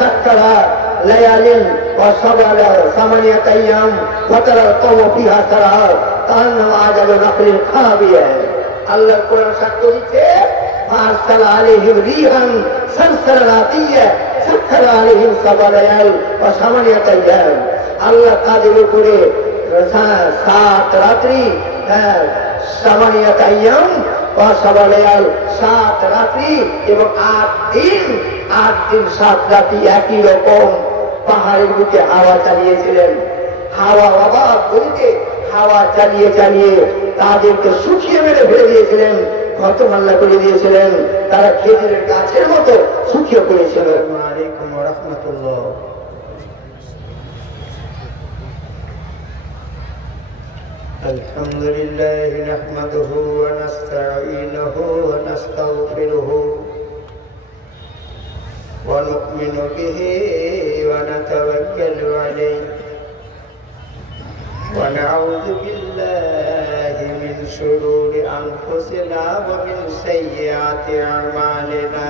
سكر ليال وصبر 8 أيام وترى القوم فيها سرعا كأنما أعجاز نخل خاوية আল্লাহর কোরআন সাক্ষ্য দিচ্ছে فأرسل عليهم ريحا صرصرا عاتية سكر عليهم 7 ليال و8 أيام আল্লাহ তাদের উপরে 7 রাত্রি 8 أيام و7 ليال 7 রাত্রি এবং 8 দিন 7 রাত্রি একই রকম পাহাড়ের বুকে হাওয়া চালিয়েছিলেন হাওয়া অবাক গতিতে হাওয়া চালিয়ে চালিয়ে তাদেরকে শুকিয়ে মেরে ফেলে দিয়েছিলেন খতম আল্লাহ করে দিয়েছিলেন তারা খেজুরের গাছের মতো শুকিয়ে পড়েছিল আসসালামু আলাইকুম ওয়া রাহমাতুল্লাহ আলহামদুলিল্লাহ নাহমাদুহু ওয়া নাস্তাঈনুহু ওয়া নাস্তাগফিরুহু ওয়া নু'মিনু বিহি ওয়া নাতাওয়াক্কালু আলাইহি ونعوذ بالله من شرور أنفسنا ومن سيئات أعمالنا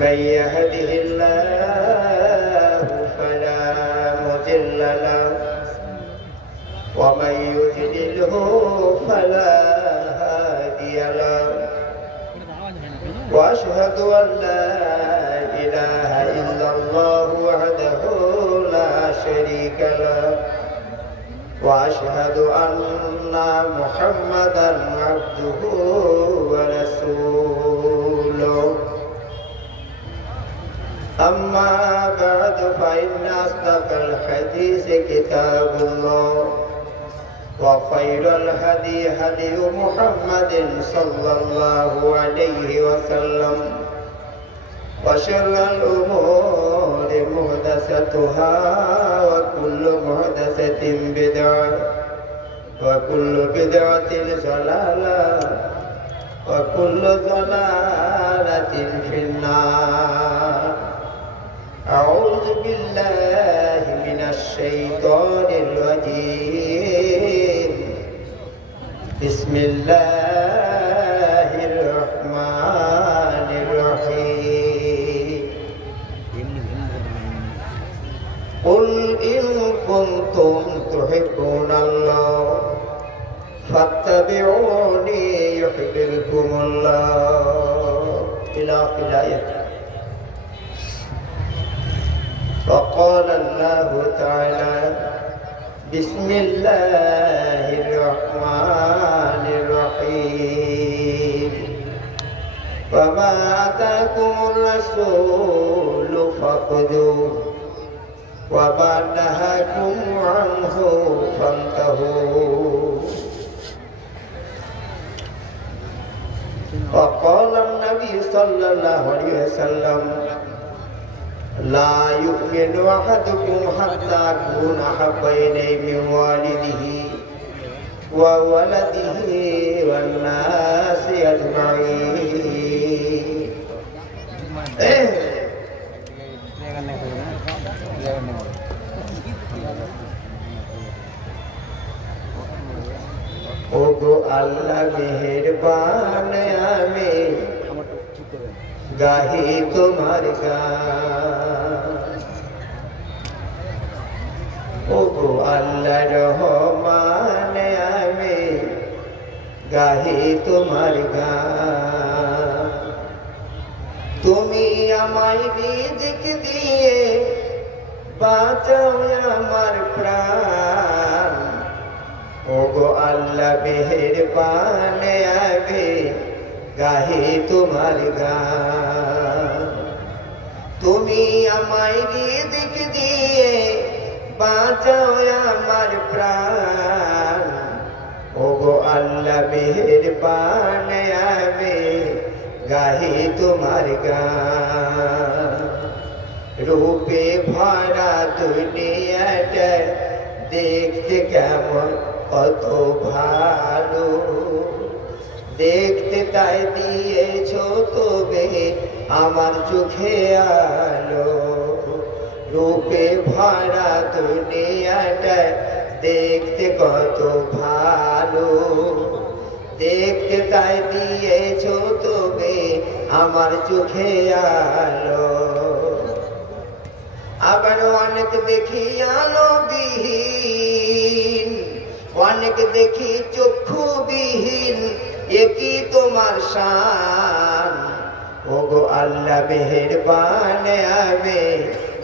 من يهده الله فلا مضل له ومن يضلله فلا هادي له وأشهد أن لا إله إلا الله وحده لا شريك له وأشهد أن محمدا عبده ورسوله أما بعد فإن أصدق الحديث كتاب الله وخير الهدي هدي محمد صلى الله عليه وسلم وشر الأمور محدثاتها وكل محدثة بدعة وكل بدعة ضلالة وكل ضلالة في النار أعوذ بالله من الشيطان الرجيم بسم الله الرحمن الرحيم قل إن كنتم تحبون الله فاتبعوني يحببكم الله إلى آخر وقال الله تعالى بسم الله الرحمن الرحيم وما آتاكم الرسول فخذوه وما نهاكم عنه فانتهوا وقال النبي صلى الله عليه وسلم لا يؤمن أحدكم حتى أكون أحب إليه من والده وولده والناس أجمعين ওগো আল্লাহ মেহেরবান আমি গাহি তোমার গান ওগো আল্লাহ রহমান আমি গাহি তোমার গান তুমি আমায় রিজিক দিয়ে বাঁচাও আমার প্রাণ ওগো আল্লাহ মেহেরবান আমি গাহি তোমার গান তুমি আমায় রিজিক দিয়ে বাঁচাও আমার প্রাণ ওগো আল্লাহ মেহেরবান আমি গাহি তোমার গান রূপে ভরা দুনিয়াটা দেখতে কেমন কত ভালো দেখতে তাই দিয়েছো তবে আমার চোখে আলো রূপে ভরা দুনিয়াটা দেখতে কত ভালো দেখতে তাই দিয়েছো তবে আমার চোখে আলো দেখি আলোবিহীন, অনেক দেখি চক্ষুবিহীন, একই তোমার শান। ওগো আল্লাহ মেহেরবান, আমি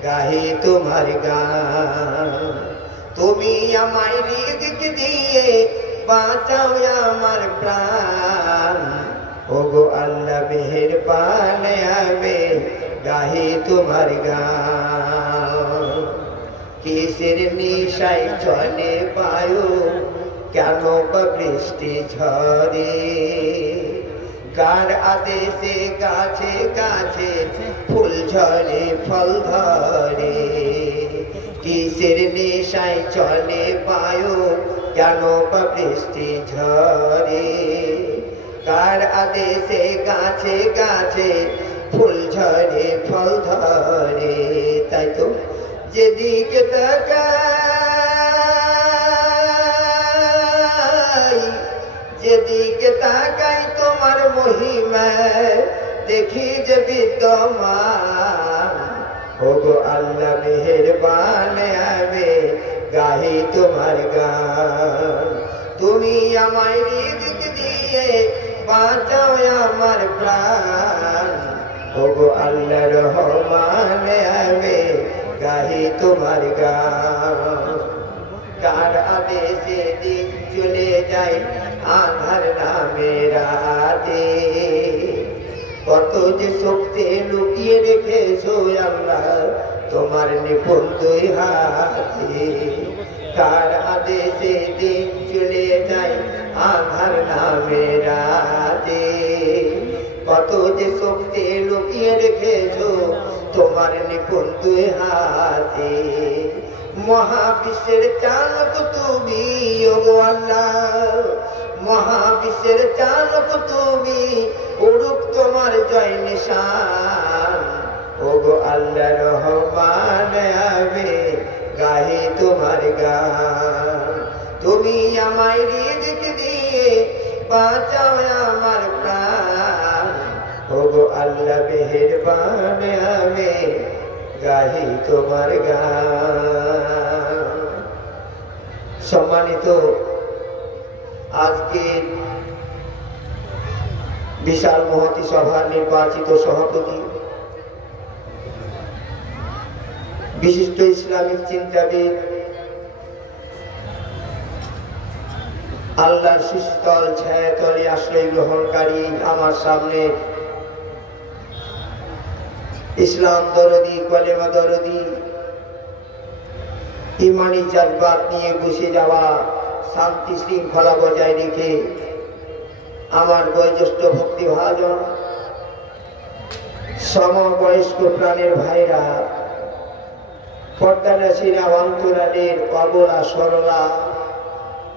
গাহি তোমার গান। তুমি আমায় রিজিক দিয়ে বাঁচাও আমার প্রাণ। ওগো আল্লাহ মেহেরবান, আমি গাহি তোমার গান। কিসের নিশায় চলে বায়ু, কেন বা বৃষ্টি ঝরে, কার আদেশে গাছে গাছে ফুল ঝরে ফল ধরে। কিসের নেশায় চলে বায়ু, কেন বা বৃষ্টি ঝরে, কার আদেশে গাছে গাছে ফুল ঝরে ফল ধরে। তাই তো যেদিকে তাকাই, যেদিকে তাকাই তোমার মহিমা দেখি যে বিদ্যমান। ওগো আল্লাহ মেহেরবান, আমি গাহি তোমার গান। তুমি আমায় রিজিক দিয়ে বাঁচাও আমার প্রাণ। ওগো আল্লাহ রহমান, আমি গাহি তোমার গান। কার আদেশে দিন চলে যায় আধার নামে রাতে, কত যে শক্তি লুকিয়ে রেখেছো আল্লাহ তোমার নিপুণ দুই হাতে। কার আদেশে দিন চলে যায় আধার নামে রাতে, কত যে শক্তি লুকিয়ে রেখেছো তোমার নিপুণ দুই হাতে। মহাবিশ্বের চালক তুমি ওগো আল্লাহ, মহাবিশ্বের চালক তুমি, উড়ুক তোমার জয় নিশান। ওগো আল্লাহ রহমান, আমি গাহি তোমার গান। তুমি আমায় রিজিক দিয়ে বাঁচাও আমার প্রাণ। ওগো আল্লাহ মেহেরবান, আমি গাহি তোমার গান। সম্মানিত আজকে বিশাল মহতী সভার নির্বাচিত সভাপতি, বিশিষ্ট ইসলামিক চিন্তাবিদ, আল্লাহর সুশীতল ছায়াতলে আশ্রয় গ্রহণকারী আমার সামনে ইসলাম দরদি, কলেমা দরদি, ইমানি জাজবাত নিয়ে বসে যাওয়া, শান্তি শৃঙ্খলা বজায় রেখে আমার বয়োজ্যেষ্ঠ ভক্তিভাজন সমবয়স্ক প্রাণের ভাইরা, পর্দানাসীরা, অন্তরালের অবলা সরলা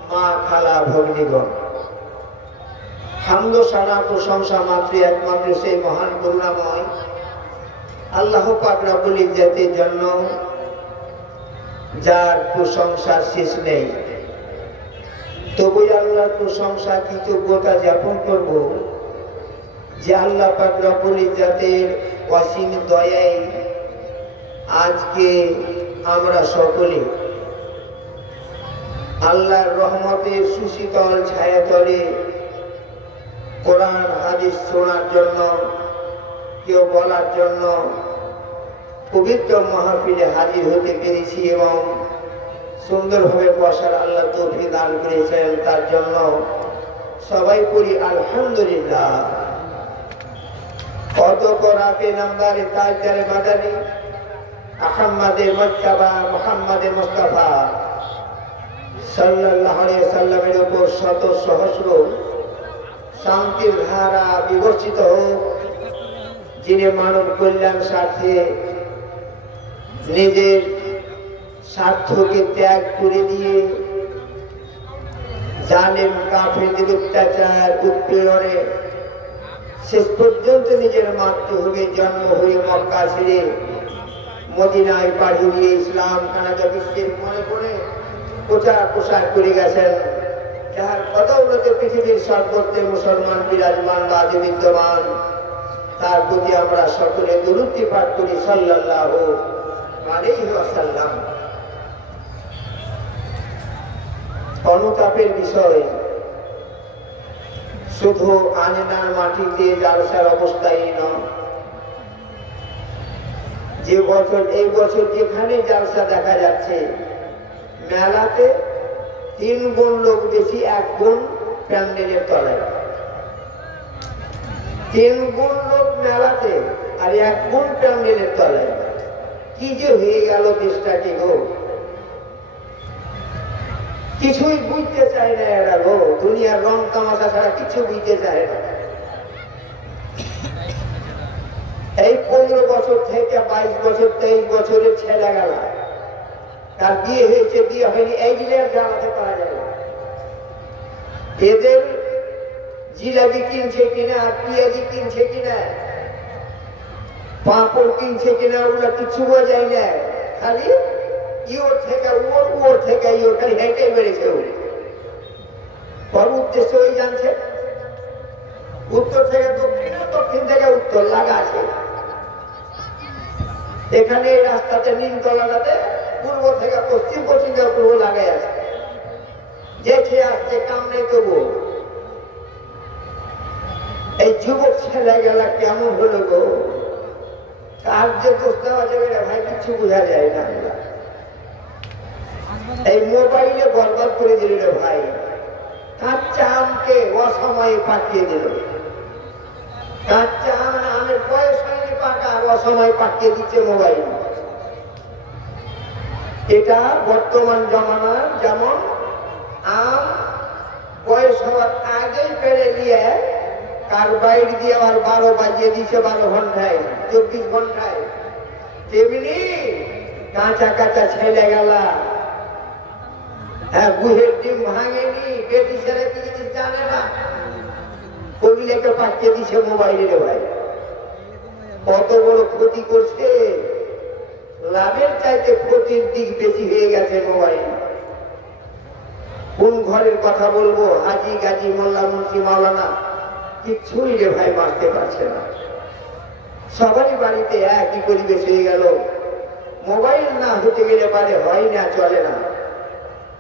মা খালা ভগ্নীগণ, হামদ সানা প্রশংসা মাত্র একমাত্র সেই মহান করুণাময় আল্লাহ পাক রব্বুল ইজ্জতের জন্য, যার প্রশংসার শেষ নেই। তবু আল্লাহর প্রশংসা কৃতজ্ঞতা জ্ঞাপন করব যে আল্লাহ পাক রব্বুল ইজ্জতের অসীম দয়ায় আজকে আমরা সকলে আল্লাহর রহমতের সুশীতল ছায়াতলে কোরআন হাদিস শোনার জন্য, কেউ বলার জন্য পবিত্র মাহফিলে হাজির হতে পেরেছি এবং সুন্দরভাবে বসার আল্লাহ তৌফিক দান করেছেন। তার জন্য সবাই করি আলহামদুলিল্লাহ। কত করাতে নামদারে তাজদারে মাদানী আহম্মদে মুজতবা মুহাম্মদে মুস্তাফা সাল্লাল্লাহু আলাইহি সাল্লামের উপর শত সহস্র শান্তির ধারা বিবর্ষিত হোক, যিনি মানব কল্যাণ স্বার্থে নিজের স্বার্থকে ত্যাগ করে দিয়ে জালেম কাফেরদের অত্যাচার উৎপীড়নে শেষ পর্যন্ত নিজের মাতৃভূমি জন্ম হয়ে মক্কা ছেড়ে মদিনায় পাড়ি দিয়ে ইসলাম কানাডা বিশ্বের মনে পড়ে প্রচার প্রসার করে গেছেন, যাহার বদৌলতে পৃথিবীর সর্বত্রে মুসলমান বিরাজমান বা বিদ্যমান। তার প্রতি আমরা সকলে দুরূদ পাঠ করি সাল্লাল্লাহু আলাইহি ওয়াসাল্লাম। অনুতাপের বিষয়। শুধু আঙিনার মাটিতে জালসার অবস্থায় নয়, যে বছর এই বছর যেখানে জালসা দেখা যাচ্ছে, মেলাতে 3 গুণ লোক বেশি 1 গুণ প্যান্ডেলের তলায়। 3 গুণ লোক মেলাতে আর 1 গুণ প্যান্ডেলের তলায়। কি যে হয়ে গেল দেশটাকে গো, কিছুই বুঝতে চায় না এরা গো। দুনিয়ার রং তামাশা ছাড়া কিছু বুঝতে চায় না। এই 15 বছর থেকে 22 বছর 23 বছরের ছেলে গেল, তার বিয়ে হয়েছে বিয়ে হয়নি, এইগুলো জানাতে পারা যায় না। এদের জিলাপি কিনছে কিনা, পেঁয়াজি কিনছে কিনা, পাঁপড় কিনছে কিনা, ওগুলা কিছু বোঝা যায় না। খালি ইওর থেকে ওর থেকে ইওর, খালি হেঁটে বেড়েছে। ওর উদ্দেশ্য ওই জানছে, উত্তর থেকে দক্ষিণ, দক্ষিণ থেকে উত্তর লাগা আছে। এখানে এই রাস্তাতে নিমতলাটাতে পূর্ব থেকে পশ্চিম, পশ্চিম থেকে পূর্ব লাগাই আছে। দেখে আসছে, কাম নেই তবু। এই যুবক ছেলে গেলা কেমন হলো গো, কার যে প্রস্তাব আছে ভাই কিছু বোঝা যায় না। এই মোবাইলে বরবাদ করে দিল রে ভাই। কাঁচা আমকে অসময়ে পাঠিয়ে দিল। কাঁচা আম, আমের বয়স হয়নি পাকা, অসময়ে পাঠিয়ে দিচ্ছে মোবাইল। এটা বর্তমান জমানার, যেমন আম বয়স হওয়ার আগেই পেরে নিয়ে কার্বাইড দিয়ে আবার 12 বাজিয়ে দিচ্ছে 12 ঘন্টায়, 24 ঘন্টায়। তেমনি কাঁচা কাঁচা ছেলে গেলা, হ্যাঁ, গুহের ডিম ভাঙেনি, বেটি ছেলে কি জিনিস জানে না, ওগুলোকে পাঠিয়ে দিচ্ছে মোবাইলের ভাই। কত বড় ক্ষতি করছে, লাভের চাইতে ক্ষতির দিক বেশি হয়ে গেছে মোবাইল। কোন ঘরের কথা বলবো, হাজি গাজি মোল্লা মুন্সি মাওলানা কিচ্ছুই রে ভাই বাঁচতে পারছে না। সবারই বাড়িতে একই পরিবেশ হয়ে গেল। মোবাইল না হতে গেলে পারে হয় না, চলে না।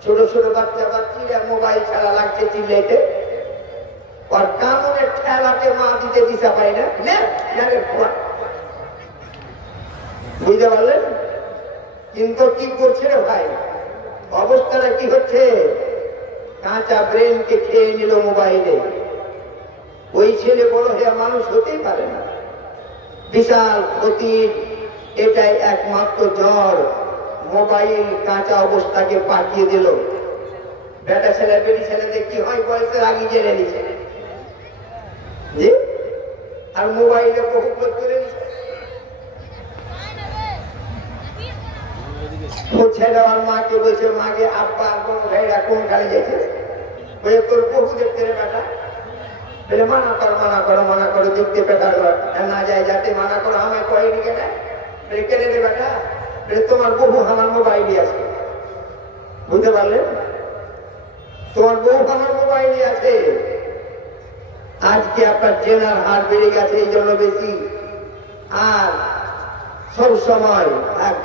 ছোট ছোট বাচ্চা বাচ্চিরা মোবাইল ছাড়া লাগছে চিল্লাইতে, আর কামনের ঠেলাতে মা দিতে দিশা পায় না। বুঝতে পারলেন? কিন্তু কি করছে রে ভাই, অবস্থাটা কি হচ্ছে, কাঁচা ব্রেনকে খেয়ে নিল মোবাইলে। ওই ছেলে বড় হয়ে মানুষ হতেই পারে না। বিশাল ক্ষতি, এটাই একমাত্র জ্বর। মোবাইল কাঁচা অবস্থাকে পাঠিয়ে দিল। বেটা ছেলে বেটি ছেলেদের কি হয়, বয়সের আগে জেনে নিছে জি, আর মোবাইলে বহু করে নিছে। ছেলে আর মাকে বলছে, মাকে আব্বা কোন ভাইরা কোন গাড়ি গেছে, বলে তোর বহু দেখতে রে বেটা। বলে মানা করো মানা করো মানা করো, দেখতে বেটা না যায়, যাতে মানা করো। আমায় কয়েনি কেন? বলে কেনে রে বেটা? বলে তোমার বহু আমার মোবাইলই আছে। বুঝতে পারলেন? তোমার বহু আমার মোবাইলই আছে। আজকে আপনার জেনার হার বেড়ে গেছে এই জন্য বেশি। আর সব সময়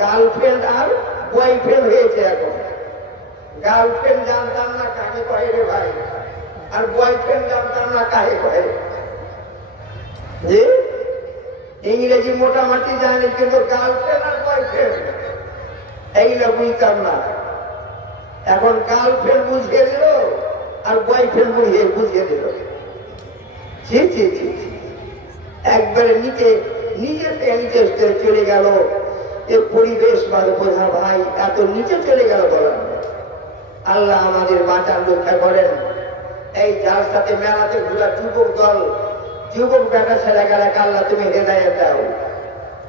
গার্লফ্রেন্ড আর বয়ফ্রেন্ড হয়েছে এখন। গার্লফ্রেন্ড জানতাম না কাকে কহে রে ভাই, আর বয়ফ্রেন্ড জানতাম না কাকে কহে। যে ইংরেজি মোটামুটি জানি, কিন্তু গার্লফ্রেন্ড আর বয়ফ্রেন্ড এইগুলো বুঝতাম না। এখন গার্লফ্রেন্ড বুঝিয়ে দিল আর বয়ফ্রেন্ড বুঝিয়ে দিল। জি জি জি, একবারে নিচে নিজের থেকে নিচে স্তরে চলে গেল। এ পরিবেশ বোঝা ভাই, এত নিচে চলে গেল বলেন। আল্লাহ আমাদের বাঁচার রক্ষা করেন। এই যার সাথে মেলাতে ঘুরা যুবক দল, যুবক বেটা ছেলে গেলে আল্লাহ তুমি হেদায়েত দাও।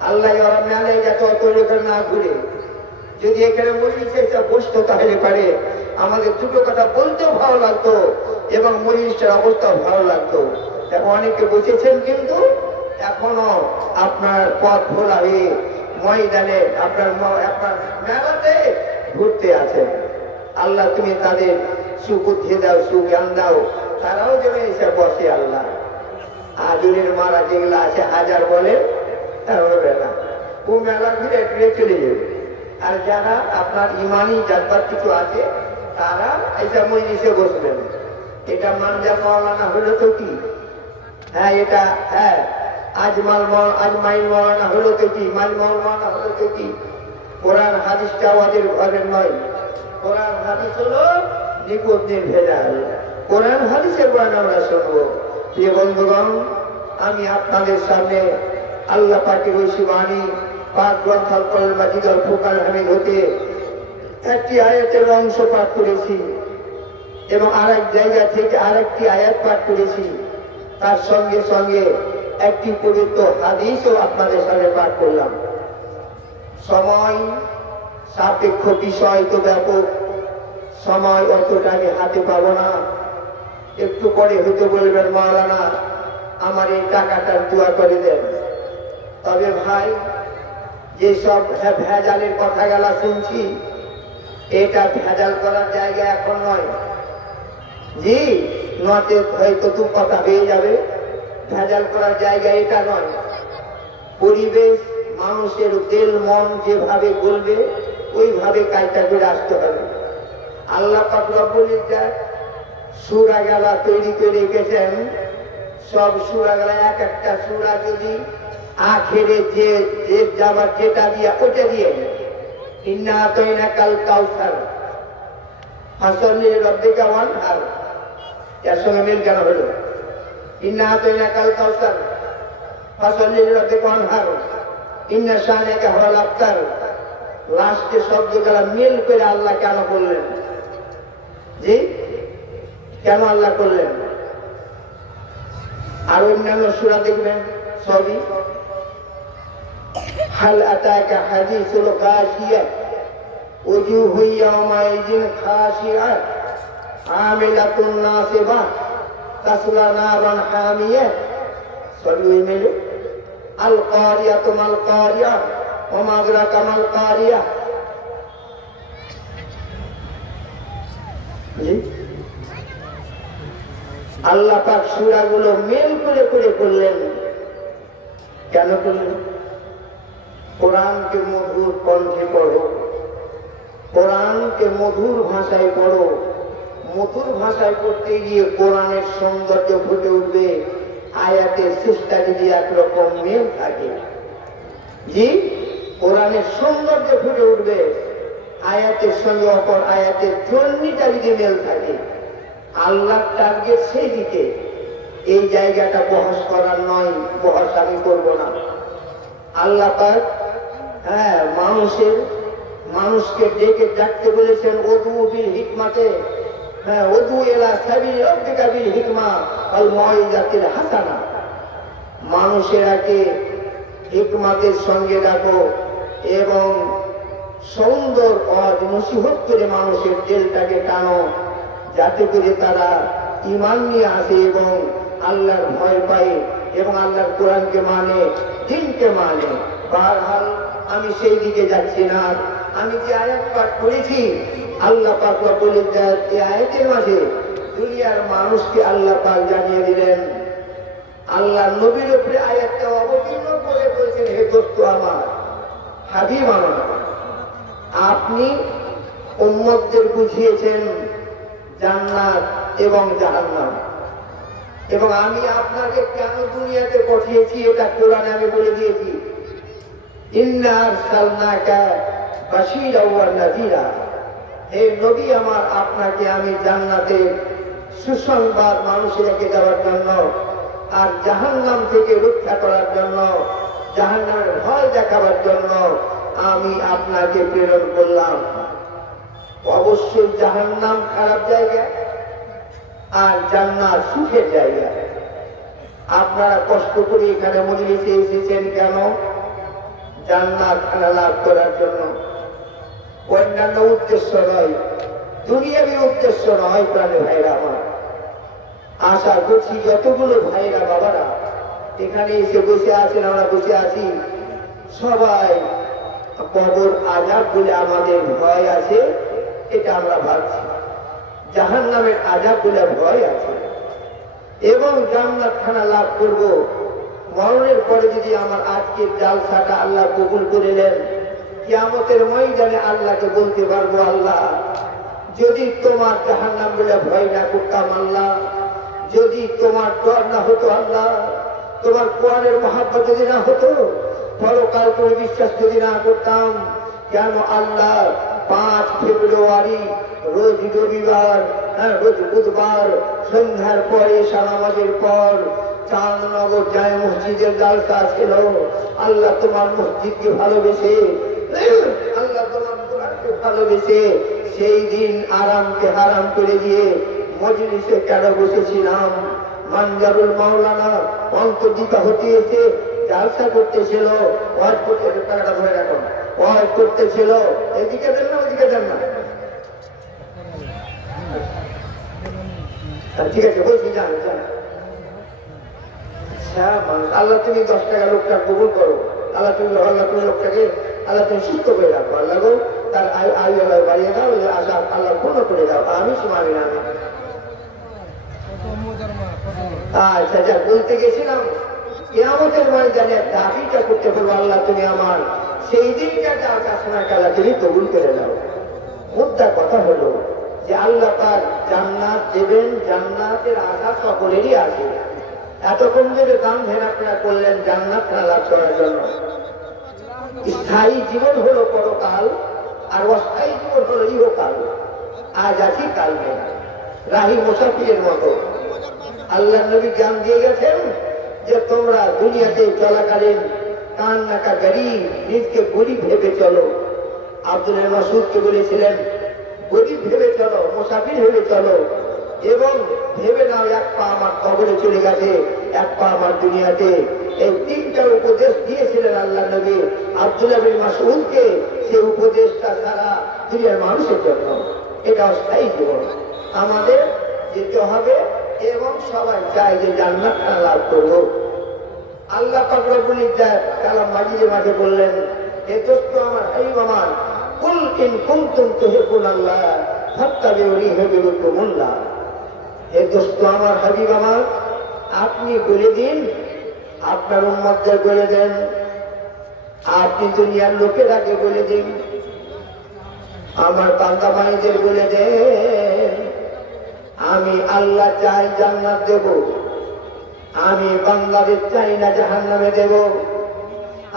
আল্লাহ ওরা মেলায় যাতে অত লোকের না ঘুরে, যদি এখানে মজলিসে এসে বসতো তাহলে পারে আমাদের দুটো কথা বলতেও ভালো লাগতো এবং মজলিসের অবস্থাও ভালো লাগতো। এখন অনেকে বসেছেন, কিন্তু এখনো আপনার পথ খোলা হয়ে ময়দানে আপনার মেলাতে ঘুরতে আছেন। আল্লাহ তুমি তাদের সুবুদ্ধি দাও, সুজ্ঞান দাও, তারাও যেন এসে বসে। আল্লাহ আজুরের মারা যেগুলো আছে হাজার বলে তা হবে না, ও মেলা ঘুরে ফিরে চলে যাবে। আর যারা আপনার ইমানি জাতবাদ কিছু আছে, তারা এটা মজলিসে বসবেন। এটা মানজা মৌলানা হলো তো কি? হ্যাঁ এটা হ্যাঁ আজমাইল মৌলানা হলো তো কি? মৌলানা হলো তো কি? কোরআন হাদিসটা ওদের ঘরের নয়। কোরআন হাদিস হলো নিকট নির্ভেজাল। কোরআন হাদিসের বয়ান আমরা শুনবো। প্রিয় বন্ধুগণ, আমি আপনাদের সামনে আল্লাহ পাকের ঐশী বাণী পাক গ্রন্থ আল কোরআনুল মাজিদ আল ফুরকান হামিদ হতে একটি আয়াতের অংশ পাঠ করেছি এবং আরেক জায়গা থেকে আরেকটি আয়াত পাঠ করেছি। তার সঙ্গে সঙ্গে একটি পবিত্র হাদিসও আপনাদের সামনে পাঠ করলাম। সময় সাপেক্ষ বিষয় তো ব্যাপক, সময় অতটা আমি হাতে পাবো না। একটু পরে হয়তো বলবেন মাওলানা আমার এই টাকাটার দোয়া করে দেন। তবে ভাই, যেসব ভেজালের কথা গেলা শুনছি, এটা ভেজাল করার জায়গা এখন নয়। জি, নচে হয়তো তু কথা হয়ে যাবে। ভেজাল করার জায়গা এটা নয়। পরিবেশ, মানুষের দিল মন যেভাবে বলবে ওইভাবে কাজটা করে আসতে হবে। আল্লাহ পাক রব্বুল ইজ্জত সূরা গালা তৈরি করে রেখেছেন। সব সূরা গালা এক একটা সূরা যদি আখেরে যে যাবার যেটা দিয়া ওটা দিয়ে ইন্না আতাইনাকাল কাউসার ফাসাল্লি লিরাব্বিকা ওয়ানহার, এর সঙ্গে মিল কেন হলো? ইন্না আতাইনাকাল কাউসার ফাসাল্লি লিরাব্বিকা ওয়ানহার ইন্না শানিআকা হুয়াল আবতার। লাস্টে শব্দগুলা মিল করে আল্লাহ কেন বললেন? জি, কেন আল্লাহ করলেন? আর অন্যান্য সূরা দেখবেন সবই হাল আতাকা হাদিসুল গাশিয়া ওজুহু ইয়াওমাইযিন খাশিআ আমিলাতুন নাসিবা তাসলা নারান হামিয়া। সবই মিলে আল কারিয়াতু মাল কারিয়া ওয়া মা আদরাকা মাল কারিয়া। জি, আল্লাহ পাক সূরাগুলো মেল করে করে করলেন। কেন করলেন? কোরআনকে মধুর কণ্ঠে পড়ো, কোরআনকে মধুর ভাষায় পড়ো। মধুর ভাষায় পড়তে গিয়ে কোরআনের সৌন্দর্য ফুটে উঠবে। আয়াতের চেষ্টা যদি একরকম মেল থাকে, জি, কোরআনের সৌন্দর্য ফুটে উঠবে। আয়াতের সঙ্গে অপর আয়াতের ধ্বনিটা যদি মেল থাকে, আল্লাহর টার্গেট সেই দিকে। এই জায়গাটা বহস করার নয়, বহস আমি করবো না। আল্লাহ পাক মানুষকে ডেকে ডাকতে বলেছেন ওদু বিল হিকমাতে, ওদু ইলা সাবিলি রাব্বিকা বিল হিকমা ওয়াল মাউইজাতিল হাসানা। মানুষেরাকে হিকমাতের সঙ্গে ডাকো এবং সুন্দর ওয়াজ নসিহত করে মানুষের দিলটাকে টানো, যাতে করে তারা ঈমান নিয়ে আসে এবং আল্লাহর ভয় পায় এবং আল্লাহর কোরআনকে মানে, দিনকে মানে। বারহাল আমি সেই দিকে যাচ্ছি না। আমি যে আয়াত পাঠ করেছি, আল্লাহ পাক রব্বুল ইজ্জত এই আয়াতের মাঝে দুনিয়ার মানুষকে আল্লাহ পাক জানিয়ে দিলেন। আল্লাহ নবীর উপরে আয়াতটা অবতীর্ণ করে বলছেন, হে দোস্ত আমার, হাবিব আমার, আপনি উম্মতদের বুঝিয়েছেন জান্নাত এবং জাহান্নাম, এবং আমি আপনাকে কেন দুনিয়াতে পাঠিয়েছি এটা কোরআনে আমি বলে দিয়েছি। ইন্না আরসালনাকা বাশীরাও ওয়া নাযীরা। হে নবী আমার, আপনাকে আমি জান্নাতে সুসংবাদ মানুষেরকে দেওয়ার জন্য আর জাহান্নাম থেকে রক্ষা করার জন্য, জাহান্নামের ভয় দেখাবার জন্য আমি আপনাকে প্রেরণ করলাম। অবশ্যই জাহান্নাম খারাপ জায়গা আর জান্নাত সুখের জায়গা। আপনারা কষ্ট করে এখানে মজলিসে এসেছেন কেন? জান্নাত খানা লাভ করার জন্য, অন্যান্য উদ্দেশ্য নয়, দুনিয়াবী উদ্দেশ্য নয়। প্রাণে ভাইরা আমার, আশা করছি যতগুলো ভাইরা বাবারা এখানে এসে বসে আছেন, আমরা বসে আছি, সবাই কবর আযাব বলে আমাদের ভয় আছে, এটা আমরা ভাবছি। জাহান্নামের আযাব বলে ভয় আছে এবং জান্নাত খানা লাভ করব। মরণের পরে যদি আমার আজকের জালসাটা আল্লাহ কবুল করে নেন, কিয়ামতের ময়দানে আল্লাহকে বলতে পারবো, আল্লাহ যদি তোমার জাহান্নাম বলে ভয় না করতাম আল্লাহ, যদি তোমার ডর না হতো আল্লাহ, তোমার কোরআনের মহাব্বত যদি না হতো, পরকাল করে বিশ্বাস যদি না করতাম, কেন আল্লাহ 5 ফেব্রুয়ারি রোজ রবিবার, রোজ বুধবার সন্ধ্যার পরে নামাজের পর চাঁদনগর জামে মসজিদের জালসা ছিল। আল্লাহ তোমার মসজিদকে ভালোবেসে, আল্লাহ তোমার কোরআনকে ভালোবেসে সেই দিন আরামকে হারাম করে দিয়ে মজলিসে কেন বসেছিলাম? মানজারুল মাওলানা অন্তর্দিকা হতে এসে জালসা করতেছিল, ওয়াজ করতে, টাকাটা ধরে রাখুন, ওয়াজ করতেছিল। এদিকে দেন না, ওদিকে দেন না, ঠিক আছে বলছি, জান জান। আল্লাহ তুমি 10 টাকা লোকটা কবুল করো, আল্লাহ তুমি লোকটাকে আল্লাহ তুমি সুস্থ করে রাখো, আল্লাহ গো তার আয়ু আল্লাহ বাড়িয়ে দাও, আশা আল্লাহ পূর্ণ করে দাও, আমি শুনাবি না। আচ্ছা যা বলতে গেছিলাম, কিয়ামতের ময়দানে দাবিটা করতে পারবো, আল্লাহ তুমি আমার সেই দিনটা যার কাছে না কালা তুমি কবুল করে দাও। মুদ্রা কথা হলো যে আল্লাহ পাক জান্নাত দেবেন, জান্নাতের আশা সকলেরই আছে। এতক্ষণ ধরে দাম ধ্যান আপনারা করলেন জান্নাত লাভ করার জন্য। স্থায়ী জীবন হলো পরকাল, আর অস্থায়ী জীবন হলো ইহকাল। আজ আছি কাল নেই, রাহি মুসাফিরের মতো। আল্লাহ নবী জ্ঞান দিয়ে গেছেন যে তোমরা দুনিয়াতে চলাকালীন কান নাকা গাড়ি নিজকে গরিব ভেবে চলো। আব্দুল মাসুদকে বলেছিলেন গরিব ভেবে চলো, মুসাফির ভেবে চলো, এবং ভেবে নাও এক পা আমার কবরে চলে গেছে, এক পা আমার দুনিয়াতে। এই 3টা উপদেশ দিয়েছিলেন আল্লাহ নবী আব্দুল্লাহ বিন মাসউদকে। সেই উপদেশটা সারা দুনিয়ার মানুষের জন্য। এটা অস্থায়ী জীবন, আমাদের যেতে হবে এবং সবাই চায় যে জান্নাত লাভ করবো। আল্লাহ পাক রব্বুল ইজ্জত কালাম মাজিদে মাঝে বললেন, হে দোস্ত আমার, হাবিব আমার, কুল ইন কুনতুম তুহিব্বুনাল্লাহ ফাত্তাবিউনি ইউহিব্বুকুমুল্লাহ। হে দোস্ত আমার, হাবিব আমার, আপনি বলে দিন, আপনার উম্মতদের বলে দেন, আপনি দুনিয়ার লোকেরাকে বলে দিন, আমার বান্দা ভাইদের বলে দেন, আমি আল্লাহ চাই জান্নাত দেব, আমি বান্দাদের চাই না জাহান্নামে দেব,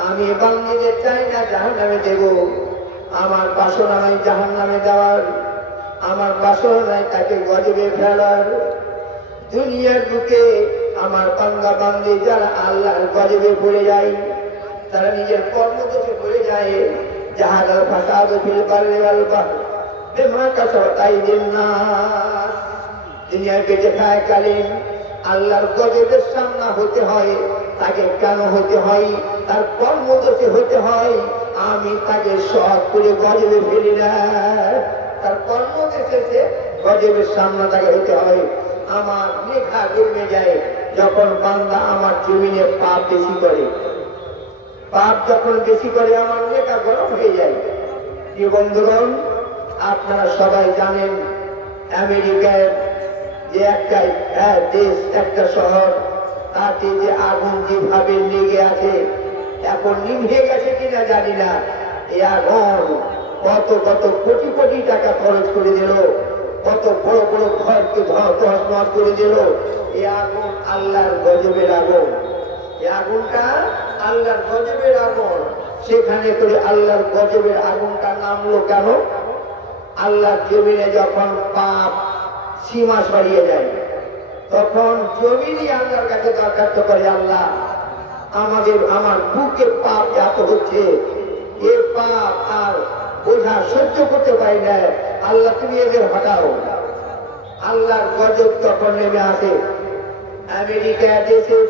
আমি বান্দাদের চাই না জাহান্নামে দেব। আমার বাসনা নাই জাহান্নামে দেওয়ার, আমার বাসনা নাই তাকে গজবে ফেলার। দুনিয়ার বুকে আমার বান্দা বান্দি যারা আল্লাহর গজবে পড়ে যায়, তারা নিজের কর্মদোষে পড়ে যায়। জাহাদাল ফাসাদ ফিল বাররি ওয়াল বাহর বিমা কাসাবাত আইদিন নাস। দুনিয়ায় বেঁচে থাকাকালীন আল্লাহর গজবের সামনা হতে হয়। তাকে কেন হতে হয়? তার কর্মদোষে হতে হয়। আমি তাকে সব করে গজবে ফেলি না, তার কর্মদোষে গজবের সামনা তাকে হতে হয়। আমার লেখা জমে যায় যখন বান্দা আমার জমিনে পাপ বেশি করে। পাপ যখন বেশি করে আমার লেখা গরম হয়ে যায়। প্রিয় বন্ধুগণ, আপনারা সবাই জানেন আমেরিকার যে একটা দেশ, একটা শহর, তাতে যে আগুন যেভাবে লেগে আছে, এখন নিভে গেছে কিনা জানি না। এই আগুন কত কত কোটি কোটি টাকা খরচ করে দিল, কত বড় বড় ঘরকে ধস করে দিল। এই আগুন আল্লাহর গজবের আগুন, এই আগুনটা আল্লাহর গজবের আগুন। সেখানে করে আল্লাহর গজবের আগুনটা নামলো কেন? আল্লাহর জমিনে যখন পাপ সীমা সরিয়ে যায়, তখন জমিনই আল্লাহর কাছে দরখাস্ত করে, আল্লাহ আমার বুকে পাপ এত হচ্ছে, এ পাপ আর বোঝা সহ্য করতে পারি না, আল্লাহ তুমি এদের হটাও। আল্লাহর গজব তখন নেমে আসে। আমেরিকা দেশের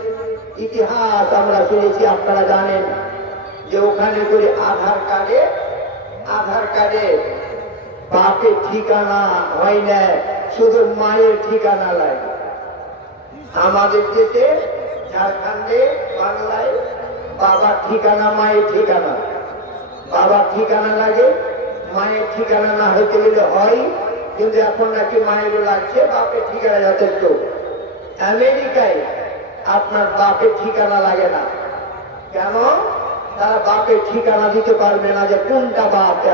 ইতিহাস আমরা শুনেছি, আপনারা জানেন যে ওখানে করে আধার কার্ডে বাপের ঠিকানা হয় না, শুধু মায়ের ঠিকানা লাগে। আমাদের দেশে ঝাড়খণ্ডে, বাংলায় বাবার ঠিকানা মায়ের ঠিকানা, বাবার ঠিকানা লাগে, মায়ের ঠিকানা না হইতে গেলে হয়, কিন্তু এখন নাকি মায়েরও লাগছে, বাপের ঠিকানা যথেষ্ট। আমেরিকায় আপনার বাপের ঠিকানা লাগে না। কেন? তারা বাপের ঠিকানা দিতে পারবে না যে কোনটা বাপ।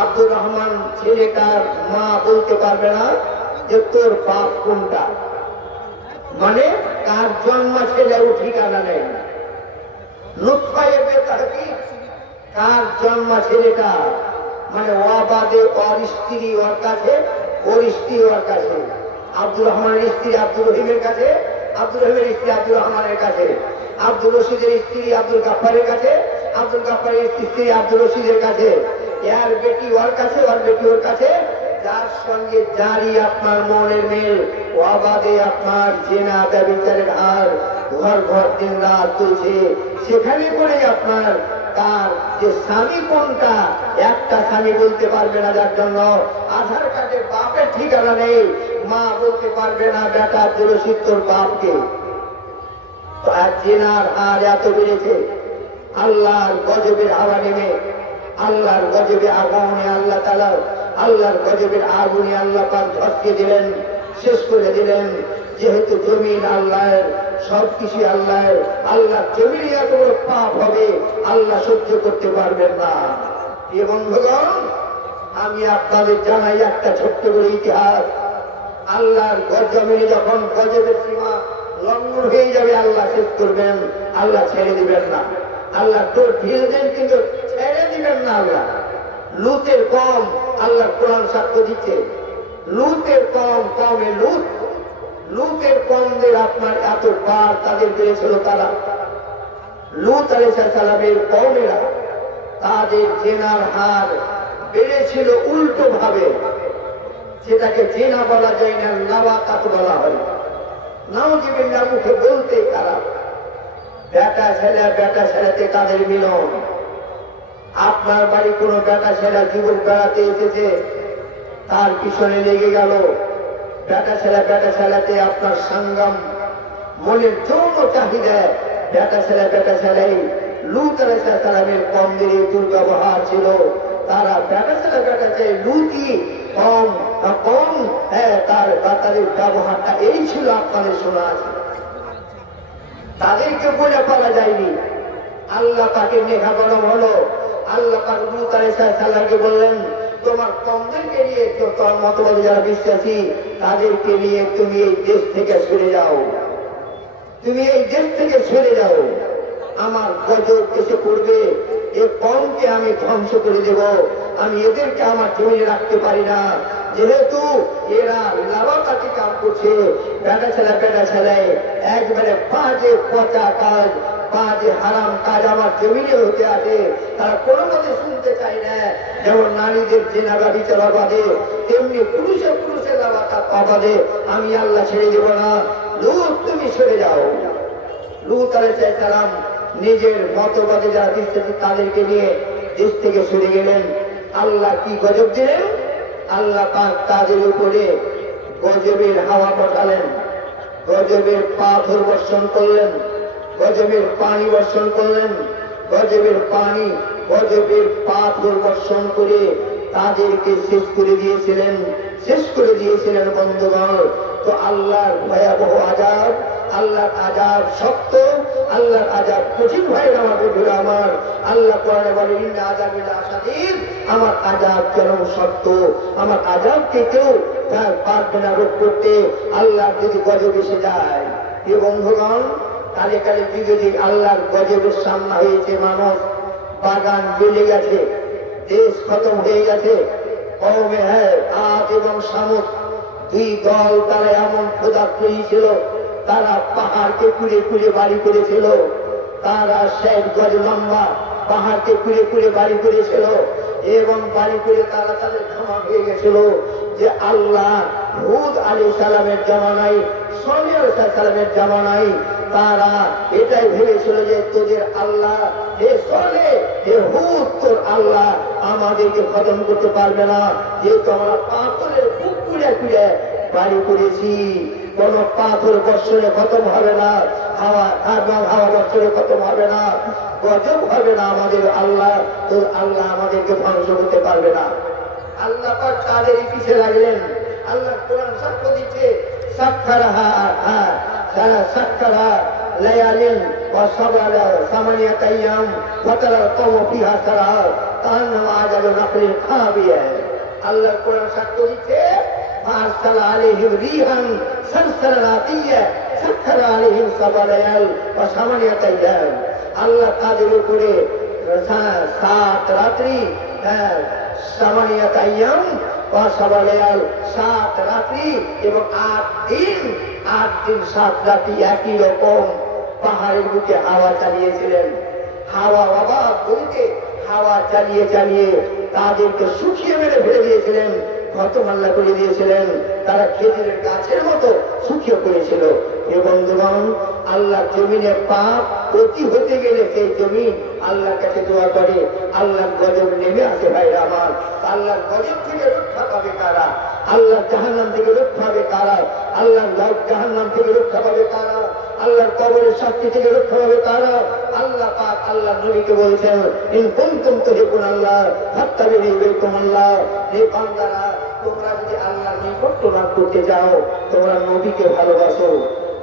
আব্দুর রহমান ছেলেটার মা বলতে পারবে না যে তোর বাপ কোনটা, মানে কার জন্ম ছেলেও ঠিকানা নেই। লুৎফায়ে বেতাহকিক, কার জন্ম ছেলেটা, মানে ওয়াবাদে ওর স্ত্রী ওর কাছে, ওর স্ত্রী ওর কাছে, আব্দুর রহমানের স্ত্রী আব্দুর রহিমের কাছে, আব্দুর রহিমের স্ত্রী আব্দুর রহমানের কাছে, আব্দুর রশিদের স্ত্রী আব্দুল গাফফারের কাছে, আব্দুল গাফফারের স্ত্রী আব্দুর রশিদের কাছে, এর বেটি ওর কাছে, ওর বেটি ওর কাছে। যার সঙ্গে জারি আপনার মনের মিল, ওয়াবাদে আপনার জেনা ব্যভিচারের হার ঘর ঘর দিন রাত চলছে, সেখানে করে আপনার তার যে স্বামী কোনটা, একটা স্বামী বলতে পারবে না, যার জন্য আধার কার্ডে বাপের ঠিকানা নেই, মা বলতে পারবে না বেটা আব্দুল রশিদ তোর বাপকে। আর জেনার হার এত বেড়েছে, আল্লাহর গজবের হাওয়া নেমে, আল্লাহর গজবে আগুনে আল্লাহ তাআলা, আল্লাহর গজবের আগুনে আল্লাহ পাক ঝটকে দিলেন, শেষ করে দিলেন। যেহেতু জমিন আল্লাহর, সবকিছু আল্লাহর, আল্লাহ জমিনে এত বড় পাপ হবে আল্লাহ সহ্য করতে পারবেন না। এ বন্ধুগণ, আমি আপনাদের জানাই একটা ছোট্ট করে ইতিহাস। আল্লাহর জমিনে যখন গজবের সীমা লঙ্ঘন হয়ে যাবে আল্লাহ শেষ করবেন, আল্লাহ ছেড়ে দিবেন না। আল্লাহ তো ঢিল দেন কিন্তু ছেড়ে দিবেন না আল্লাহ। লুতের কম, আল্লাহ কোরআন সাক্ষ্য দিচ্ছে, লুতের কম, কমে লুত, লুতের কমদের আপনার এত বার তাদের বেড়েছিল, তারা লুত আলাইহিস সালামের কওমেরা, তাদের জেনার হার বেড়েছিল উল্টো ভাবে। সেটাকে জেনা বলা যায় না, লাওয়াকাত বলা হয়। নাউযুবিল্লাহ, মুখে বলতে খারাপ। বেটা ছেলেতে তাদের মিলন। আপনার বাড়ি কোনো বেটা ছেলে জীবন বেড়াতে এসেছে, তার পিছনে লেগে গেল, বেটা ছেলেতে আপনার সংগম, মনের যৌন চাহিদা, বেটা ছেলে। লুত আলাইহিস সালামের কমদের দুর্ব্যবহার ছিল, তারা বেটা ছেলে লুতি কম, হ্যাঁ, তাদের ব্যবহারটা এই ছিল, আপনাদের শোনা আছে। তাদেরকে বলে পারা যায়নি। আল্লাহ পাকের নেখা গরম হলো, আল্লাহ পাক লুত আলাইহিস সালামকে বললেন, তোমার কমদেরকে নিয়ে, তোর মতবাদী যারা বিশ্বাসী তাদেরকে নিয়ে তুমি এই দেশ থেকে সরে যাও, তুমি এই দেশ থেকে সরে যাও, আমার গজব এসে পড়বে, এ কমকে আমি ধ্বংস করে দেব, আমি এদেরকে আমার জমিনে রাখতে পারি না। যেহেতু এরা লাভাকাতি কাজ করছে, বেটা ছেলে একবারে বাজে পচা কাজ, বাজে হারাম কাজ আমার জমিনে হতে আছে, তারা কোনো মতে শুনতে চায় না। যেমন নারীদের জেনা ব্যভিচার অবাধে, তেমনি পুরুষের লাভাকাত অবাধে আমি আল্লাহ ছেড়ে দেব না। লুত তুমি সরে যাও। লুত আলাইহিস সালাম নিজের মতবাদে যারা বিশ্বাসী তাদেরকে নিয়ে দেশ থেকে সরে গেলেন। আল্লাহ কি গজব দিলেন? আল্লাহ পাক তাদের উপরে গজবের হাওয়া পাঠালেন, গজবের পাথর বর্ষণ করলেন, গজবের পানি বর্ষণ করলেন, গজবের পাথর বর্ষণ করে তাদেরকে শেষ করে দিয়েছিলেন বন্ধুগণ। তো আল্লাহর ভয়াবহ আযাব, আল্লাহর আযাব শক্ত, আল্লাহর আযাব কঠিন হয় আমার বন্ধুরা আমার। আল্লাহ কোরআনে বলে, ইন্না আযাবি লাশাদীদ, আমার আযাব চরম শক্ত, আমার আযাবকে কেউ পারবে না রোধ করতে, আল্লাহর যদি গজব এসে যায়। এ বন্ধুগণ, কালে কালে যুগে আল্লাহর গজবের সামনা হয়েছে, মানুষ বাগান জ্বলে গেছে, দেশ খতম হয়ে গেছে। কওমে আদ এবং সামুদ দুই দল, তারা এমন ক্ষুধার্ত ছিল, তারা পাহাড়কে কুড়ে বাড়ি করেছিল, তারা ৬০ গজ লম্বা পাহাড়কে কুড়ে বাড়ি করেছিল, এবং বাড়ি করে তারা তাদের ক্ষমা হয়ে গেছিল যে আল্লাহ হুদ আলাইহিস সালামের জামানায়, সালেহ আলাইহিস সালামের জামানায় তারা এটাই ভেবেছিল যে তোদের আল্লাহ, হে সালেহ, হে হুদ, তোর আল্লাহ আমাদেরকে খতম করতে পারবে না, যেহেতু আমরা পাথরের বুক কুড়ে বাড়ি করেছি, কোন পাথর বর্ষণে খতম হবে না, হাওয়া বর্ষণে খতম হবে না, গজব হবে না আমাদের আল্লাহ, তোর আল্লাহ আমাদেরকে ধ্বংস করতে পারবে না। আল্লাহ পাক তাদের পিছে লাগলেন। আল্লাহ কোরআন সাক্ষ্য দিচ্ছে, সাক্ষারাহা লায়ালিন وصبر على 8 أيام وترى القوم فيها سرعا كأنما أعجاز نخل خاوية আল্লাহ কোরআন সাক্ষ্য দিচ্ছে فأرسل عليهم ريحا صرصرا عاتية سخر عليهم 7 ليال و8 أيام আল্লাহ তাদের উপরে 7 রাত্রি 8 أيام و7 ليال 7 রাত্রি এবং 8 দিন 7 রাত্রি একই রকম পাহাড়ের বুকে হাওয়া চালিয়েছিলেন। হাওয়া অবাক গতিতে হাওয়া চালিয়ে চালিয়ে তাদেরকে শুকিয়ে মেরে ফেলে দিয়েছিলেন, ক্ষতমাল্লা করে দিয়েছিলেন, তারা খেজুরের গাছের মতো শুকিয়ে পড়েছিল। এ বন্ধুগণ, আল্লাহ জমিনে পাপ প্রতি হতে গেলে সেই জমিন আল্লাহর কাছে দোয়া করে, আল্লাহর গজব নেমে আসে। ভাইরা আমার, আল্লাহর গজব থেকে রক্ষা পাবে কারা? আল্লাহর জাহান্নাম থেকে রক্ষা পাবে কারা? আল্লাহর জাহান্নাম থেকে রক্ষা পাবে কারা? আল্লাহর কবরের শাস্তি থেকে রক্ষা পাবে কারা? আল্লাহ পাক আল্লাহর নবীকে বলেছেন, ইন কুনতুম তুহিব্বুনাল্লাহ ফাত্তাবিনি বিকুমুল্লাহ। হে বান্দারা, তোমরা যদি আল্লাহর নিকট লাভ করতে চাও, তোমরা নবীকে ভালোবাসো,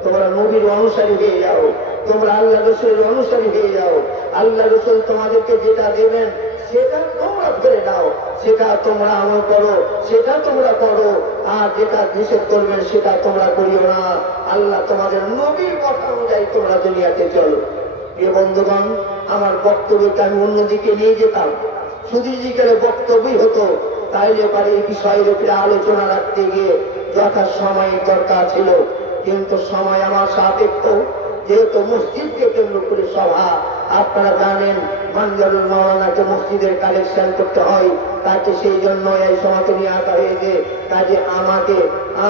তোমরা নবীর অনুসারী হয়ে যাও, তোমরা আল্লাহ রাসূলের অনুসারী হয়ে যাও। আল্লাহ রাসূল তোমাদেরকে যেটা দেবেন সেটা তোমরা ধরে নাও, সেটা তোমরা আমল করো, সেটা তোমরা করো, আর যেটা নিষেধ করবেন সেটা তোমরা করিও না। আল্লাহ তোমাদের নবীর কথা অনুযায়ী তোমরা দুনিয়াতে চলো। এ বন্ধুগণ, আমার বক্তব্যকে আমি অন্যদিকে নিয়ে যেতাম, শুধু জিকারে বক্তব্যই হতো, তাইলে পারে এই বিষয়ের উপরে আলোচনা রাখতে গিয়ে যথা সময়ের দরকার ছিল, কিন্তু সময় আমার সাপেক্ষ। যেহেতু মসজিদকে কেন্দ্র করে সভা, আপনারা জানেন মানজারুল মাওলানাকে মসজিদের কালেকশন করতে হয়, তাকে সেই জন্য এই সমাজে আঁকা হয়েছে। কাজে আমাকে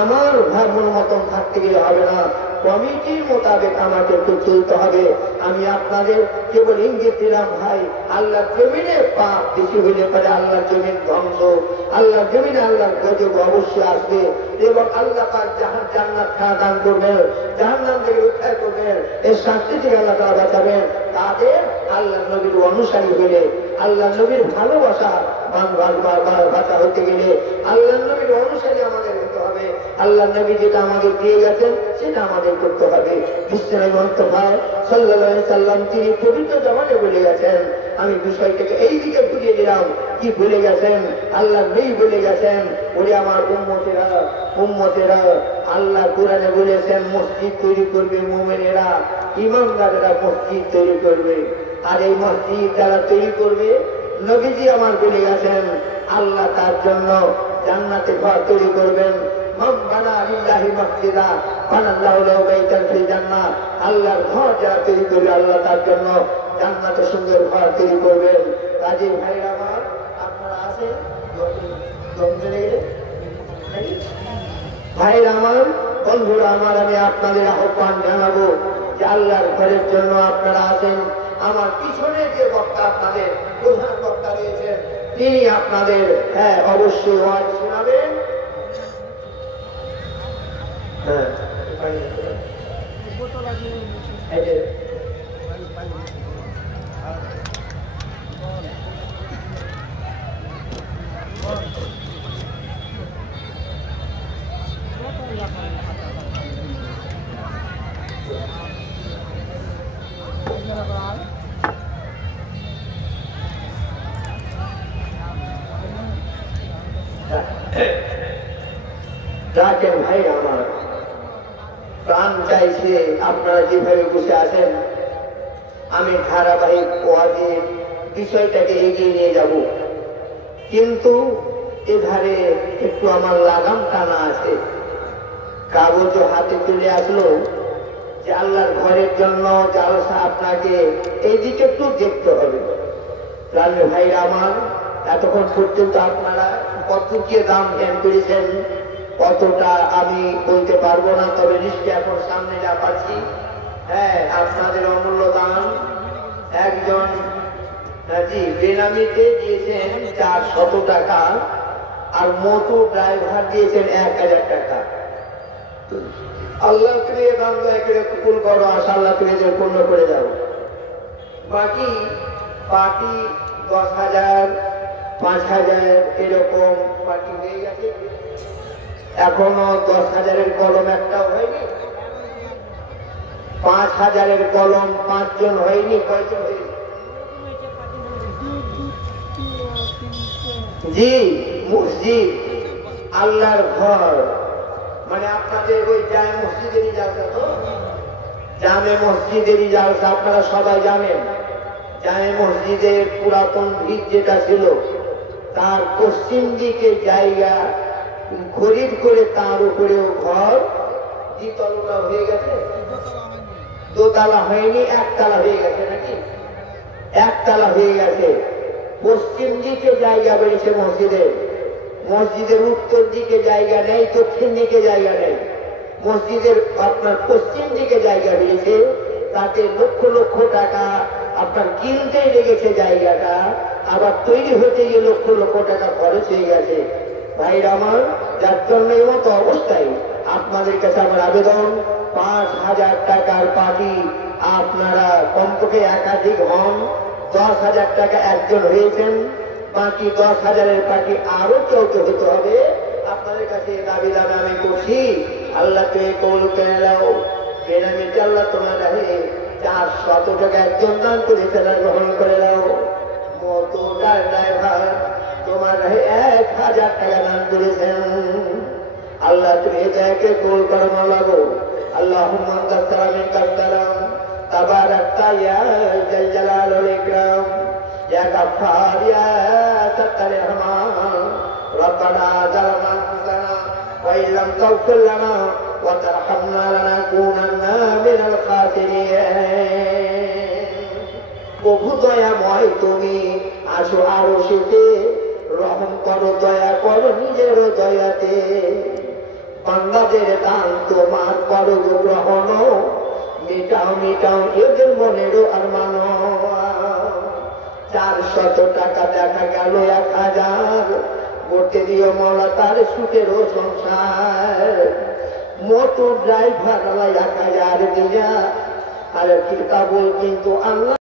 আমার ভাবনার মতন থাকতে গেলে হবে না, কমিটির মোতাবেক আমাকে একটু চলতে হবে। আমি আপনাদের কেবল ইঙ্গিত দিলাম, ভাই আল্লাহর জমিনে পাপ বেশি হইলে পারে আল্লাহর জমিন ধ্বংস, আল্লাহর জমিনে আল্লাহর গজব অবশ্যই আসবে, এবং আল্লাহ পাক জান্নাত দান করবেন, জাহান্নাম থেকে উদ্ধার করবেন, এর শাস্তি থেকে আল্লাহ তাআলা বাঁচাবেন। তাদের আল্লাহ নবীর অনুসারী হলে, আল্লাহ নবীর ভালোবাসা বাঁচা হতে গেলে আল্লাহ নবীর অনুসারী আমাদের হতে হবে। আল্লাহ নবী যেটা আমাদের দিয়ে গেছেন সেটা আমাদের করতে হবে। বিশ্বনবী মুস্তাফা সাল্লাল্লাহু আলাইহি সাল্লাম তিনি পবিত্র জবানে বলে গেছেন, আমি বিষয়টাকে এই দিকে ঘুরিয়ে দিলাম, কি ভুলে গেছেন? আল্লাহ নবী বলে গেছেন, ওরে আমার উম্মতেরা, উম্মতেরা, আল্লাহ কোরআনে বলেছেন মসজিদ তৈরি করবে মুমিনেরা, ইমানদারেরা মসজিদ তৈরি করবে। আর এই মসজিদ যারা তৈরি করবে, নবীজি আমার বলে গেছেন আল্লাহ তার জন্য জান্নাতে ঘর তৈরি করবেন। মান বানা লিল্লাহি মাসজিদা বানাল্লাহু লাহু বাইতান ফিল জান্নাহ। আল্লাহর ঘর যারা তৈরি করবে, আল্লাহ তার জন্য জান্নাতে সুন্দর ঘর তৈরি করবেন। কাজী ভাইরা আমার, আপনারা আছেন ভাইরা আমার, বন্ধুরা আমার, আমি আপনাদের আহ্বান জানাবো যে আল্লাহর ঘরের জন্য আপনারা আছেন। আমার পিছনে যে বক্তা, আপনাদের প্রধান বক্তা রয়েছেন, তিনি আপনাদের অবশ্যই ওয়াজ শোনাবেন। রাখেন ভাই আমার, প্রাণ চাইছে আপনারা যেভাবে বসে আছেন আমি ধারাবাহিক ওয়াজের বিষয়টাকে এগিয়ে নিয়ে যাব, কিন্তু এধারে একটু আমার লাগাম টানা আছে। কাগজ হাতে তুলে আসলো যে আল্লাহর ঘরের জন্য জালসা আপনাকে এই দিকে একটু দেখতে হবে। রাজু ভাইরা আমার, এতক্ষণ পর্যন্ত আপনারা কতকে দাম জ্ঞান করেছেন কতটা আমি বলতে পারবো না, তবে নিশ্চয় এখন সামনে যা পাচ্ছি, আপনাদের অমূল্য দান। একজন বেনামিতে দিয়েছেন 400 টাকা, আর মোটু ড্রাইভার দিয়েছেন 1000 টাকা। আল্লাহ তুমি এ দান দয়া করে কবুল করো, আশা আল্লাহ তুমি যে পূর্ণ করে যাও। বাকি পার্টি 10,000 5,000 এরকম পার্টি হয়ে গেছে, এখনো 10,000-এর কলম একটাও হয়নি। 5000-এর কলম 5 জন হয়নি, কয়জন হয়েছে? জি, মসজিদ আল্লাহর ঘর, মানে আপনাদের ওই জামে মসজিদেরই জালসা, তো জামে মসজিদেরই জালসা আপনারা সবাই জানেন। জামে মসজিদের পুরাতন ভিত যেটা ছিল, তার পশ্চিম দিকে জায়গা খরিদ করে তার উপরেও ঘর, দ্বিতলা হয়ে গেছে, দোতলা হয়নি, একতলা হয়ে গেছে নাকি? একতলা হয়ে গেছে। পশ্চিম দিকে জায়গা বেড়েছে মসজিদের, মসজিদের উত্তর দিকে জায়গা নেই, দক্ষিণ দিকে জায়গা নেই, মসজিদের আপনার পশ্চিম দিকে জায়গা বেড়েছে। তাতে লক্ষ লক্ষ টাকা আপনার কিনতেই লেগেছে জায়গাটা, আবার তৈরি হতে গিয়ে লক্ষ লক্ষ টাকা খরচ হয়ে গেছে। ভাইরা আমার, যার জন্য এই মতো অবস্থায় আপনাদের কাছে আমার আবেদন, 5000 টাকার পার্টি আপনারা কমপক্ষে একাধিক হন। 10,000 টাকা একজন হয়েছেন, বাকি 10,000-এর পার্টি আরো কেউ হতে হবে। আপনাদের কাছে দাবি দাবি আমি করছি, আল্লাহ তুমি কবুল করে নাও। বেনামিতে আল্লাহ তোমার রাহে 400 টাকা একজন দান করে সেটা গ্রহণ করে নাও। মোটর ড্রাইভার তোমার রাহে 1000 টাকা দান করেছেন। আল্লাহ তুমি এটাকে কবুল করে মালাগো। আল্লাহুম্মা আনতা সালাম মিনকা সালাম তাবারাকতা ইয়া জাল জালাল ওয়াল ইকরাম ইয়া গাফফার ইয়া সাত্তার রহমান। রব্বানা যালামনা আনফুসানা ওয়া ইল্লাম তাগফির লানা ওয়া তারহামনা লানাকুনান্না মিনাল খাসিরিন। প্রভু দয়াময় তুমি আসো আরশেতে, রহম করো, দয়া করো নিজের দয়াতে। বান্দাদের দান তোমার করো গ্রহণ, মিটাও মিটাও এদের মনেরও আরমান। 400 টাকা দেখা গেল 1000, করতে দিও মৌলা তার সুখেরও সংসার। মোটর ড্রাইভার 1000 দিয়া আর কিতাবুল কিন্তু আল্লাহ